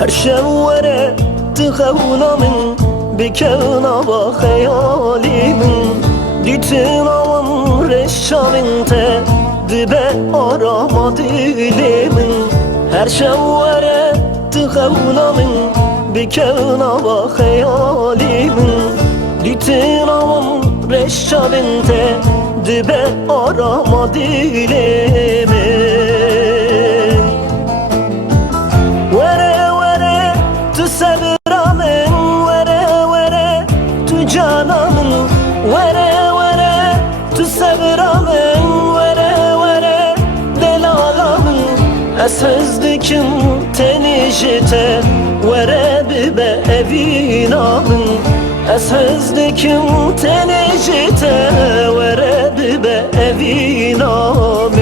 هر شوره تخونا من بكونا وخيالي من ديتنا من رشان انت دبه arama dilimin Her şevvere tıkavna min bikevna ve hayalimin Ditinamın reşşabinte dibe arama dilimin Vere vere tu sevramin Vere vere tu canamın Vere vere tu sevramin Esezdikim tenijite Vere bibe evinamın Esezdikim tenijite Vere bibe evinamın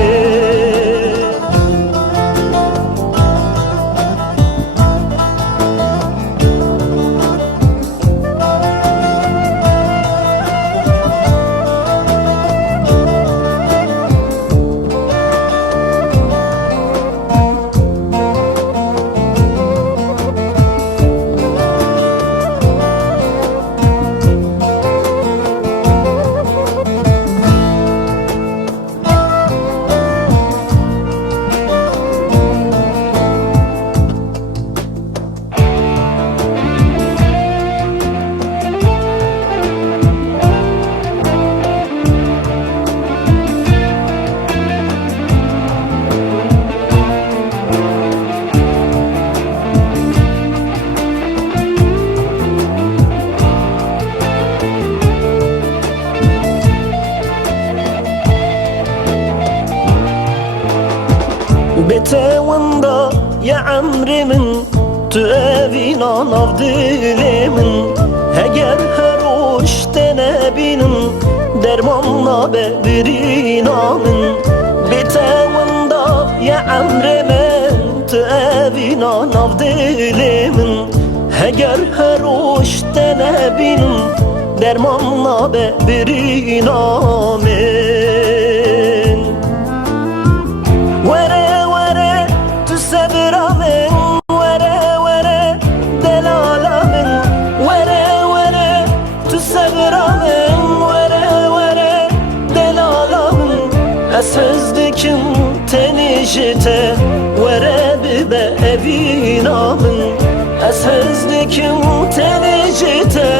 Betevanda ya amrimin tüevina navdilimin Eğer her hoş denebinin dermanla bebirinamin Betevanda ya amrimin tüevina navdilimin Eğer her hoş denebinin dermanla bebirinamin Vere sevramin vere vere delalamin Vere vere tu sevramin vere vere delalamin Esezdikim tenijite Vere bibe evinamın Esezdikim tenijite